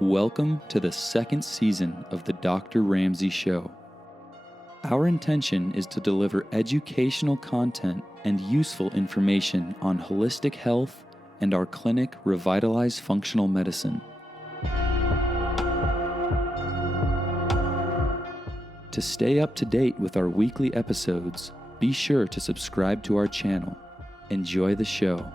Welcome to the second season of the Dr. Ramsey Show. Our intention is to deliver educational content and useful information on holistic health and our clinic, Revitalize Functional Medicine. To stay up to date with our weekly episodes, be sure to subscribe to our channel. Enjoy the show.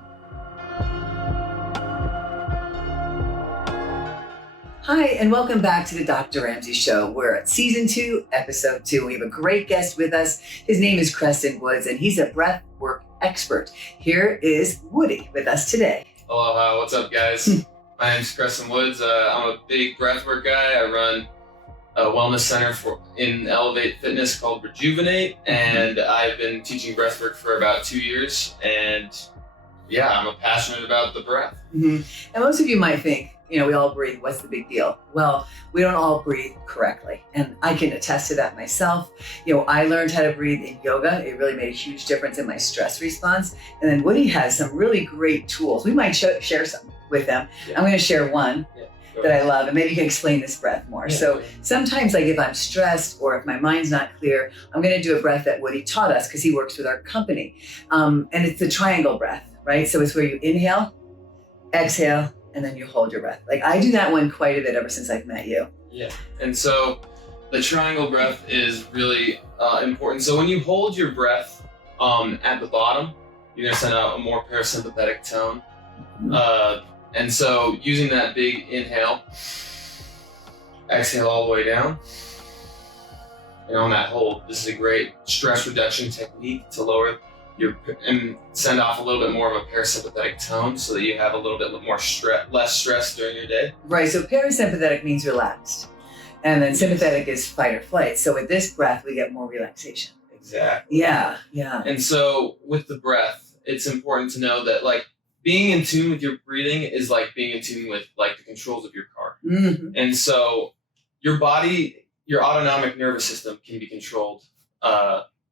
Hi, and welcome back to the Dr. Ramsey Show. We're at Season 2, Episode 2. We have a great guest with us. His name is Kreston Woods, and he's a breathwork expert. Here is Woody with us today. Aloha, what's up, guys? My name's Kreston Woods. I'm a big breathwork guy. I run a wellness center in Elev8 Fitness called Rejuvenate, and I've been teaching breathwork for about 2 years. And yeah, I'm passionate about the breath. And most of you might think, we all breathe. What's the big deal? Well, we don't all breathe correctly. And I can attest to that myself. I learned how to breathe in yoga. It really made a huge difference in my stress response. And then Woody has some really great tools. We might share some with them. Yeah. I'm going to share one that I love, and maybe you can explain this breath more. Yeah. So sometimes, like if I'm stressed or if my mind's not clear, I'm going to do a breath that Woody taught us because he works with our company. And it's the triangle breath, right? So it's where you inhale, exhale, and then you hold your breath. Like I do that one quite a bit ever since I've met you. Yeah, and so the triangle breath is really important. So when you hold your breath at the bottom, you're gonna send out a more parasympathetic tone. And so using that big inhale, exhale all the way down. And on that hold, this is a great stress reduction technique to lower and send off a little bit more of a parasympathetic tone so that you have a little bit more less stress during your day. Right, so parasympathetic means relaxed. And then sympathetic is fight or flight. So with this breath, we get more relaxation. Exactly. Yeah. And so with the breath, it's important to know that like being in tune with your breathing is like being in tune with like the controls of your car. And so your body, your autonomic nervous system can be controlled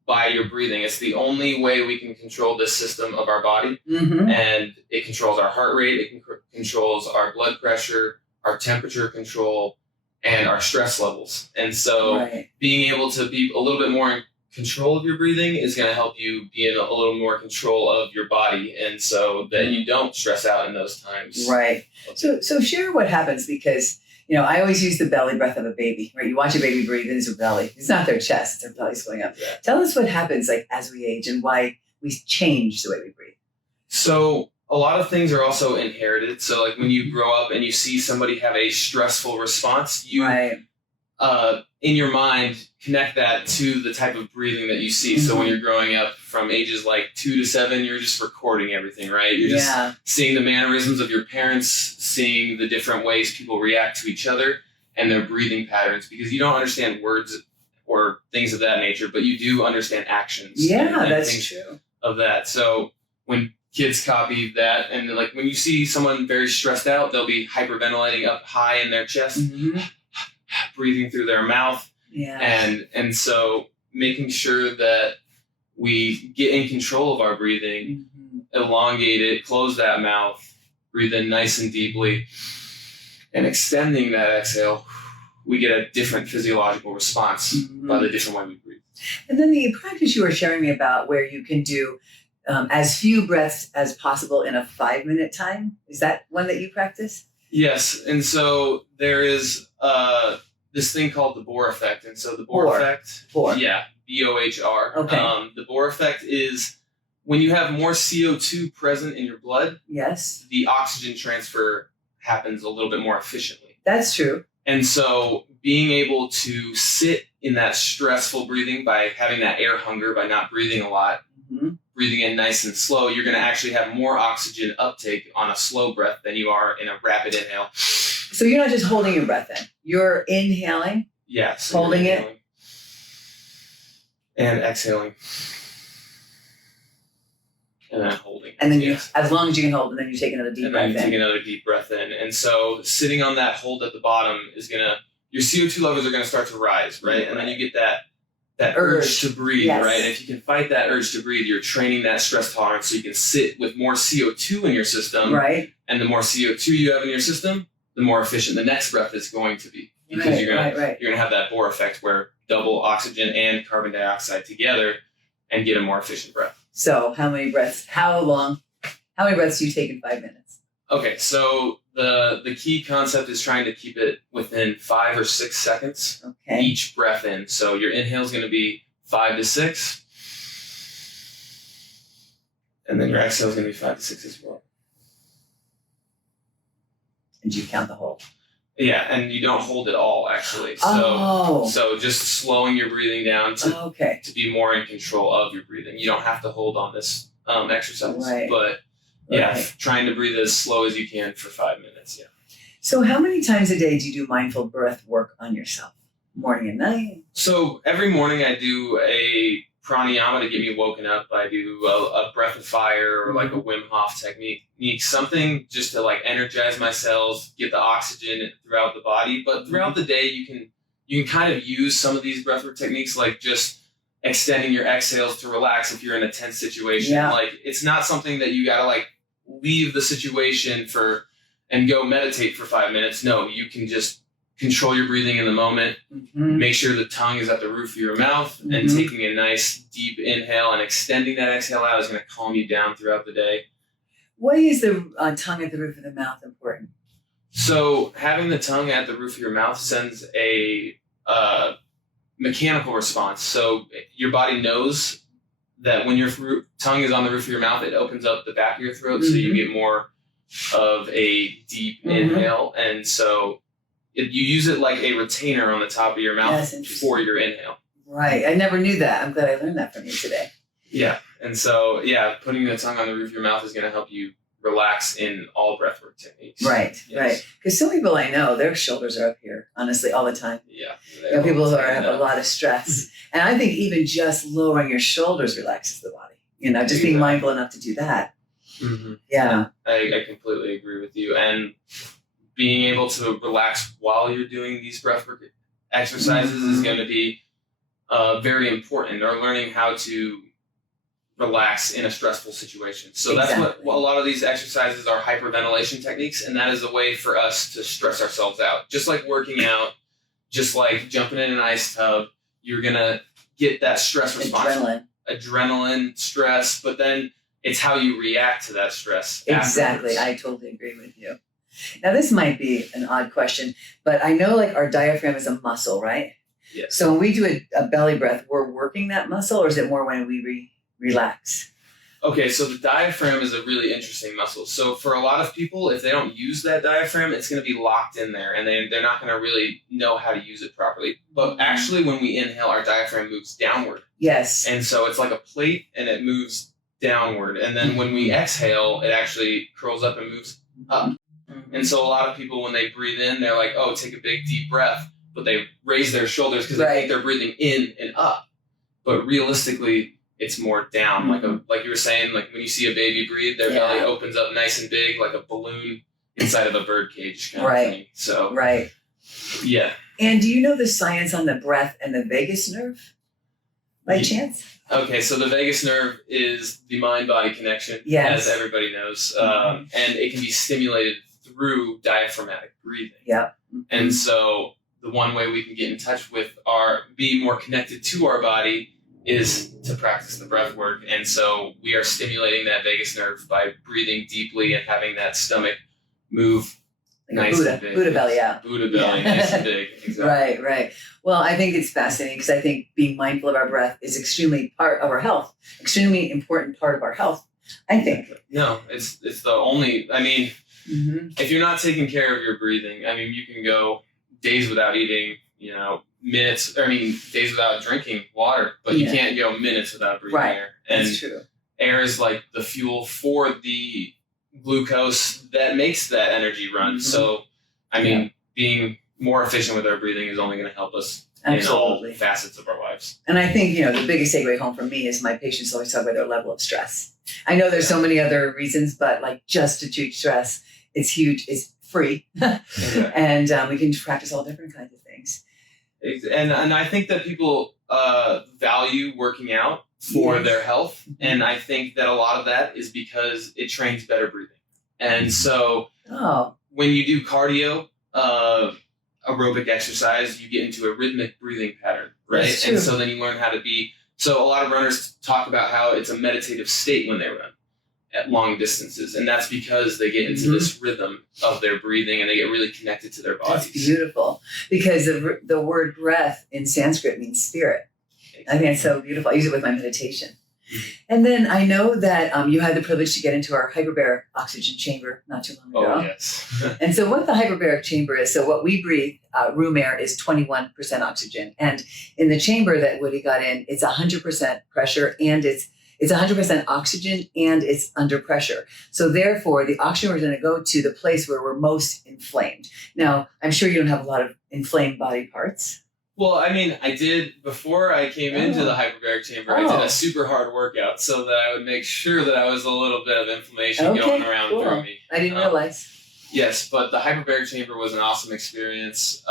by your breathing. It's the only way we can control this system of our body. And it controls our heart rate, it controls our blood pressure, our temperature control, and our stress levels. And so being able to be a little bit more in control of your breathing is going to help you be in a little more control of your body, and so that you don't stress out in those times. Right. So share what happens, because I always use the belly breath of a baby, right? You watch a baby breathe in their belly. It's not their chest, it's their belly's going up. Yeah. Tell us what happens like as we age and why we change the way we breathe. So a lot of things are also inherited. So like when you grow up and you see somebody have a stressful response, you in your mind connect that to the type of breathing that you see. So when you're growing up from ages like 2 to 7, you're just recording everything, right? You're just seeing the mannerisms of your parents, seeing the different ways people react to each other and their breathing patterns, because you don't understand words or things of that nature, but you do understand actions. Yeah, that's true. Of that. So when kids copy that, and like when you see someone very stressed out, they'll be hyperventilating up high in their chest, breathing through their mouth. And so making sure that we get in control of our breathing, elongate it, close that mouth, breathe in nice and deeply, and extending that exhale, we get a different physiological response by the different way we breathe. And then the practice you were sharing me about where you can do as few breaths as possible in a 5-minute time. Is that one that you practice? Yes. And so there is this thing called the Boh Effect. And so the Boh Effect, yeah, B-O-H-R. Okay. The Boh Effect is when you have more CO2 present in your blood, the oxygen transfer happens a little bit more efficiently. That's true. And so being able to sit in that stressful breathing by having that air hunger, by not breathing a lot, breathing in nice and slow, you're going to actually have more oxygen uptake on a slow breath than you are in a rapid inhale. So you're not just holding your breath in. You're inhaling. Yes. So holding it. And exhaling. And then holding. And then you, as long as you can hold, and then you take another deep breath in. And then you take another deep breath in. And so sitting on that hold at the bottom is going to, your CO2 levels are going to start to rise, right? And then you get that urge to breathe, right? And if you can fight that urge to breathe, you're training that stress tolerance so you can sit with more CO2 in your system. Right. And the more CO2 you have in your system, the more efficient the next breath is going to be. Because you're gonna have that Boh Effect where double oxygen and carbon dioxide together and get a more efficient breath. So how many breaths do you take in 5 minutes? Okay, so the key concept is trying to keep it within 5 or 6 seconds each breath in. So your inhale is going to be 5 to 6, and then your exhale is going to be 5 to 6 as well. And you count the hold? Yeah, and you don't hold it all, actually. So just slowing your breathing down to be more in control of your breathing. You don't have to hold on this exercise, but trying to breathe as slow as you can for 5 minutes. Yeah. So how many times a day do you do mindful breath work on yourself? Morning and night? So every morning I do a pranayama to get me woken up. I do a breath of fire or like a Wim Hof technique, something just to like energize my cells, get the oxygen throughout the body. But throughout the day, you can kind of use some of these breathwork techniques, like just extending your exhales to relax if you're in a tense situation. Yeah. Like it's not something that you gotta like leave the situation and go meditate for 5 minutes. No, you can just control your breathing in the moment. Make sure the tongue is at the roof of your mouth and taking a nice deep inhale and extending that exhale out is going to calm you down throughout the day. Why is the tongue at the roof of the mouth important? So having the tongue at the roof of your mouth sends a mechanical response. So your body knows that when your tongue is on the roof of your mouth, it opens up the back of your throat, so you get more of a deep inhale. And so you use it like a retainer on the top of your mouth for your inhale. Right. I never knew that. I'm glad I learned that from you today. Yeah. And so, putting the tongue on the roof of your mouth is going to help you relax in all breathwork techniques. Right. Yes. Right. Because some people I know, their shoulders are up here, honestly, all the time. Yeah. People who have a lot of stress. And I think even just lowering your shoulders relaxes the body. Just being mindful enough to do that. Yeah. I completely agree with you. And being able to relax while you're doing these breathwork exercises is going to be very important, or learning how to relax in a stressful situation. So that's what a lot of these exercises are, hyperventilation techniques, and that is a way for us to stress ourselves out. Just like working out, just like jumping in an ice tub, you're going to get that stress response. Adrenaline, stress, but then it's how you react to that stress. Exactly. I totally agree with you. Now, this might be an odd question, but I know like our diaphragm is a muscle, right? Yes. So when we do a belly breath, we're working that muscle, or is it more when we relax? Okay, so the diaphragm is a really interesting muscle. So for a lot of people, if they don't use that diaphragm, it's going to be locked in there, and they're not going to really know how to use it properly. But actually, when we inhale, our diaphragm moves downward. Yes. And so it's like a plate, and it moves downward. And then when we exhale, it actually curls up and moves up. And so a lot of people, when they breathe in, they're like, oh, take a big deep breath, but they raise their shoulders because they think they're breathing in and up. But realistically, it's more down, like you were saying, like when you see a baby breathe, their belly opens up nice and big, like a balloon inside of a bird cage kind of thing. So, yeah. And do you know the science on the breath and the vagus nerve by chance? Okay, so the vagus nerve is the mind-body connection, as everybody knows, and it can be stimulated through diaphragmatic breathing. Yep. And so the one way we can get in touch with be more connected to our body is to practice the breath work. And so we are stimulating that vagus nerve by breathing deeply and having that stomach move like nice and big. Buddha belly out. Buddha belly, nice and big. Exactly. Right. Well, I think it's fascinating because I think being mindful of our breath is extremely part of our health, extremely important part of our health, I think. No, it's the only, if you're not taking care of your breathing, you can go days without eating, days without drinking water, but you can't go minutes without breathing air. And that's true. Air is like the fuel for the glucose that makes that energy run. So, being more efficient with our breathing is only going to help us in all facets of our lives. And I think, the biggest takeaway home for me is my patients always talk about their level of stress. I know there's so many other reasons, but like just to treat stress, it's huge. It's free. And we can practice all different kinds of things. And I think that people value working out for their health. And I think that a lot of that is because it trains better breathing. And so when you do cardio, aerobic exercise, you get into a rhythmic breathing pattern, right? And so then you learn how to be. So a lot of runners talk about how it's a meditative state when they run at long distances, and that's because they get into this rhythm of their breathing and they get really connected to their bodies. That's beautiful, because the word breath in Sanskrit means spirit. I think it's so beautiful. I use it with my meditation. And then I know that you had the privilege to get into our Hyperbaric Oxygen Chamber not too long ago. Oh, yes. And so what the Hyperbaric Chamber is, so what we breathe, room air, is 21% oxygen. And in the chamber that Woody got in, it's 100% pressure, and it's 100% oxygen, and it's under pressure. So therefore, the oxygen is going to go to the place where we're most inflamed. Now, I'm sure you don't have a lot of inflamed body parts. Well, I mean, I did, before I came into the Hyperbaric Chamber, I did a super hard workout so that I would make sure that I was a little bit of inflammation going around through me. I didn't realize. Yes, but the Hyperbaric Chamber was an awesome experience.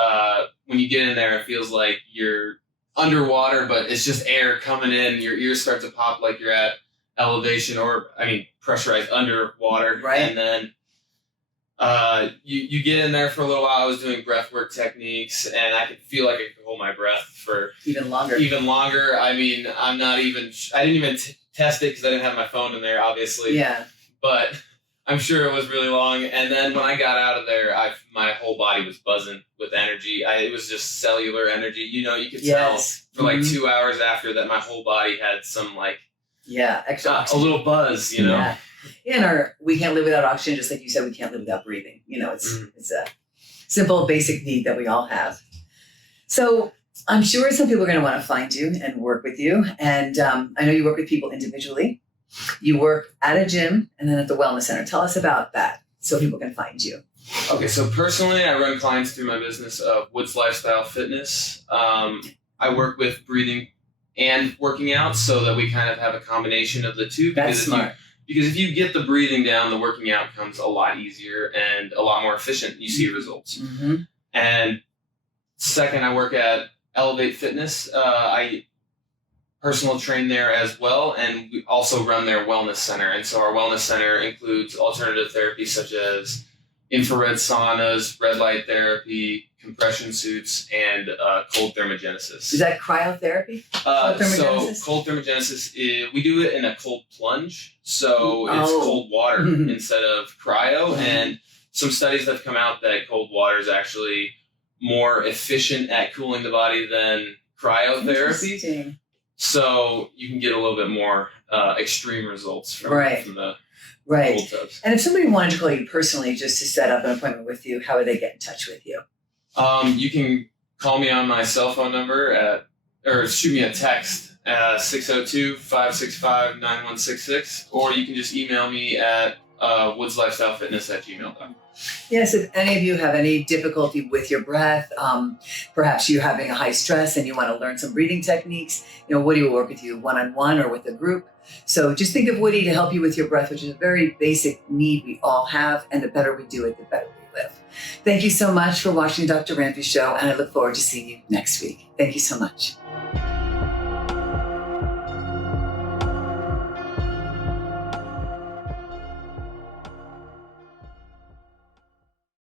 When you get in there, it feels like you're underwater, but it's just air coming in. Your ears start to pop like you're at elevation, or, I mean, pressurized underwater. Right. And then you get in there for a little while. I was doing breathwork techniques, and I could feel like I could hold my breath for even longer. I mean, I didn't even test it because I didn't have my phone in there, obviously. Yeah. But I'm sure it was really long. And then when I got out of there, my whole body was buzzing with energy. It was just cellular energy. You know, you could tell for like 2 hours after that my whole body had some extra a little buzz, you know. Yeah. And we can't live without oxygen, just like you said, we can't live without breathing. You know, it's a simple, basic need that we all have. So I'm sure some people are going to want to find you and work with you. And I know you work with people individually. You work at a gym and then at the wellness center. Tell us about that so people can find you. Okay, so personally, I run clients through my business of Woods Lifestyle Fitness. I work with breathing and working out so that we kind of have a combination of the two. That's smart. Because if you get the breathing down, the working out becomes a lot easier and a lot more efficient. You see results. And second, I work at Elev8 Fitness. I personal train there as well, and we also run their wellness center. And so our wellness center includes alternative therapies such as infrared saunas, red light therapy, compression suits, and cold thermogenesis. Is that cryotherapy? So cold thermogenesis, we do it in a cold plunge. So it's cold water instead of cryo. And some studies have come out that cold water is actually more efficient at cooling the body than cryotherapy. So you can get a little bit more extreme results from the cold tubs. And if somebody wanted to call you personally just to set up an appointment with you, how would they get in touch with you? You can call me on my cell phone number or shoot me a text at 602-565-9166, or you can just email me at woodslifestylefitness@gmail.com. Yes, if any of you have any difficulty with your breath, perhaps you're having a high stress and you want to learn some breathing techniques, Woody will work with you one-on-one or with a group. So just think of Woody to help you with your breath, which is a very basic need we all have. And the better we do it, the better we live. Thank you so much for watching Dr. Ramsey Show, and I look forward to seeing you next week. Thank you so much.